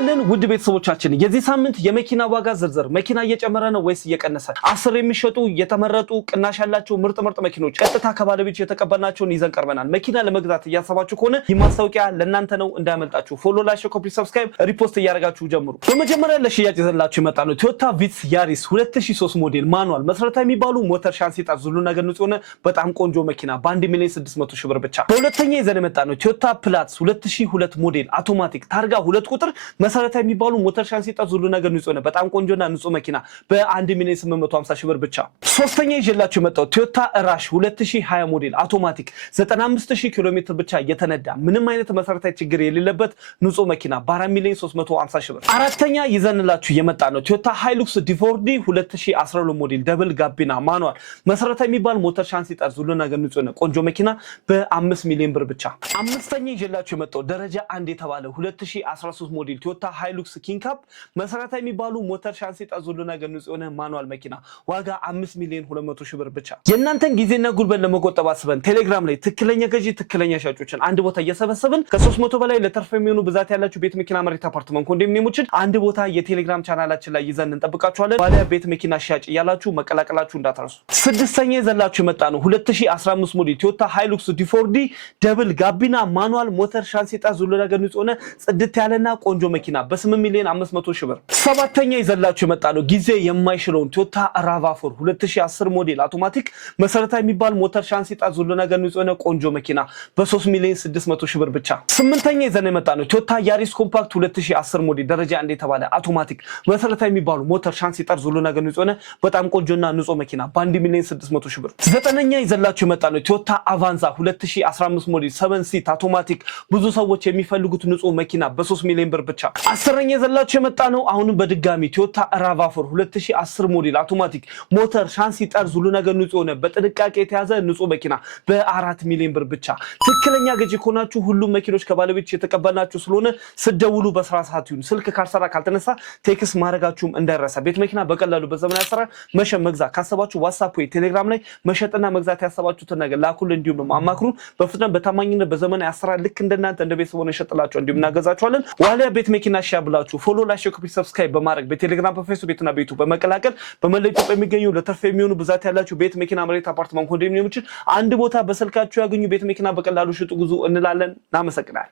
ይስጥልን ውድ ቤተሰቦቻችን የዚህ ሳምንት የመኪና ዋጋ ዝርዝር መኪና እየጨመረ ነው ወይስ እየቀነሰ 10 የሚሸጡ የተመረጡ ቅናሽ ያላቸው ምርጥ መኪኖች ቀጥታ ከባለቤት የተቀበልናቸውን ይዘን ቀርበናል። መኪና ለመግዛት እያሰባችሁ ከሆነ የማስታወቂያ ለእናንተ ነው እንዳያመልጣችሁ። ፎሎ ላይክ ኮፒ ሰብስክራይብ ሪፖስት እያደረጋችሁ ጀምሩ። በመጀመሪያ ለሽያጭ ይዘንላችሁ የመጣ ነው ቶዮታ ቪትስ ያሪስ 2003 ሞዴል ማኑዋል መሰረታዊ የሚባሉ ሞተር ሻንሲ ጣት ሁሉ ነገር ንጹህ ሆነ በጣም ቆንጆ መኪና በ1,600,000 ብር ብቻ። በሁለተኛ ይዘን የመጣ ነው ቶዮታ ፕላትስ 2002 ሞዴል አውቶማቲክ ታርጋ 2 ቁጥር መሰረታዊ የሚባሉ ሞተር ሻንሲ ጣት ሁሉ ነገር ንጹህ ነው በጣም ቆንጆና ንጹህ መኪና በ1,850,000 ብር ብቻ። ሶስተኛ ይዤላችሁ የመጣው ቶዮታ ራሽ 2020 ሞዴል አውቶማቲክ 95,000 ኪሎ ሜትር ብቻ የተነዳ ምንም አይነት መሰረታዊ ችግር የሌለበት ንጹህ መኪና በ4,350,000 ብር። አራተኛ ይዘንላችሁ የመጣ ነው ቶዮታ ሃይሉክስ ዲፎርዲ 2012 ሞዴል ደብል ጋቢና ማኑዋል መሰረታዊ የሚባል ሞተር ሻንሲ ጣት ሁሉ ነገር ንጹህ ነው ቆንጆ መኪና በ5 ሚሊዮን ብር ብቻ። አምስተኛ ይዤላችሁ የመጣው ደረጃ 1 የተባለ 2013 ሞዴል ቶዮታ ሃይሉክስ ኪንግ ካፕ መሰረታዊ የሚባሉ ሞተር ሻንሲ ጣት ሁሉ ነገር ንጹህ የሆነ ማኑዋል መኪና ዋጋ 5,200,000 ብር ብቻ። የእናንተን ጊዜና ጉልበት ለመቆጠብ አስበን ቴሌግራም ላይ ትክክለኛ ገዢ ትክክለኛ ሻጮችን አንድ ቦታ እየሰበሰብን ከ300 በላይ ለተርፍ የሚሆኑ ብዛት ያላችሁ ቤት መኪና መሬት አፓርትመንት ኮንዶሚኒየሞችን አንድ ቦታ የቴሌግራም ቻናላችን ላይ ይዘን እንጠብቃችኋለን። ባለ ቤት መኪና ሻጭ እያላችሁ መቀላቀላችሁ እንዳትረሱ። ስድስተኛ ይዘንላችሁ የመጣ ነው 2015 ሞዴል ቶዮታ ሃይሉክስ ዲፎርዲ ደብል ጋቢና ማኑዋል ሞተር ሻንሲ ጣት ሁሉ ነገር ንጹህ የሆነ ጽድት ያለና ቆንጆ መኪና በ8,500,000 ብር። ሰባተኛ ይዘንላችሁ የመጣ ነው ጊዜ የማይሽለውን ቶዮታ ራቫ4 2010 ሞዴል አውቶማቲክ መሰረታዊ የሚባል ሞተር ሻንሲ ጣት ሁሉ ነገር ንጹህ የሆነ ቆንጆ መኪና በ3,600,000 ብር ብቻ። ስምንተኛ ይዘን የመጣ ነው ቶዮታ ያሪስ ኮምፓክት 2010 ሞዴል ደረጃ 1 የተባለ አውቶማቲክ መሰረታዊ የሚባሉ ሞተር ሻንሲ ጣት ሁሉ ነገር ንጹህ የሆነ በጣም ቆንጆና ንጹህ መኪና በ1,600,000 ብር። ዘጠነኛ ይዘንላችሁ የመጣ ነው ቶዮታ አቫንዛ 2015 ሞዴል 7 ሲት አውቶማቲክ ብዙ ሰዎች የሚፈልጉት ንጹህ መኪና በ3 ሚሊዮን ብር ብቻ። አስረኛ ይዘንላችሁ የመጣ ነው አሁንም በድጋሚ ቶዮታ ራቫ4 2010 ሞዴል አውቶማቲክ ሞተር ሻንሲ ጣት ሁሉ ነገር ንጹህ የሆነ በጥንቃቄ የተያዘ ንጹህ መኪና በ4 ሚሊዮን ብር ብቻ። ትክክለኛ ገዢ ከሆናችሁ ሁሉም መኪኖች ከባለቤት የተቀበልናችሁ ስለሆነ ስደውሉ በስራ ሰዓት ይሁን ስልክ ካልሰራ ካልተነሳ ቴክስት ማድረጋችሁም እንዳይረሳ። ቤት መኪና በቀላሉ በዘመናዊ አሰራር መሸጥ መግዛት ካሰባችሁ ዋትስአፕ ወይ ቴሌግራም ላይ መሸጥና መግዛት ያሰባችሁትን ነገር ላኩልን። እንዲሁም ደግሞ አማክሩን በፍጥነት በታማኝነት በዘመናዊ አሰራር ልክ እንደናንተ እንደ ቤተሰብ ሆነን እንሸጥላችሁ እንዲሁም እናገዛችኋለን። ዋሊያ ቤት መኪና ሻ ብላችሁ ፎሎ ላይክ ኮፒ ሰብስክራይብ በማድረግ በቴሌግራም በፌስቡክ ቤትና ቤቱ በመቀላቀል በመላው ኢትዮጵያ የሚገኙ ለተርፍ የሚሆኑ ብዛት ያላችሁ ቤት መኪና መሬት አፓርትመንት ኮንዶሚኒየሞችን አንድ ቦታ በስልካችሁ ያገኙ። ቤት መኪና በቀላሉ ሽጡ ግዙ እንላለን። እናመሰግናለን።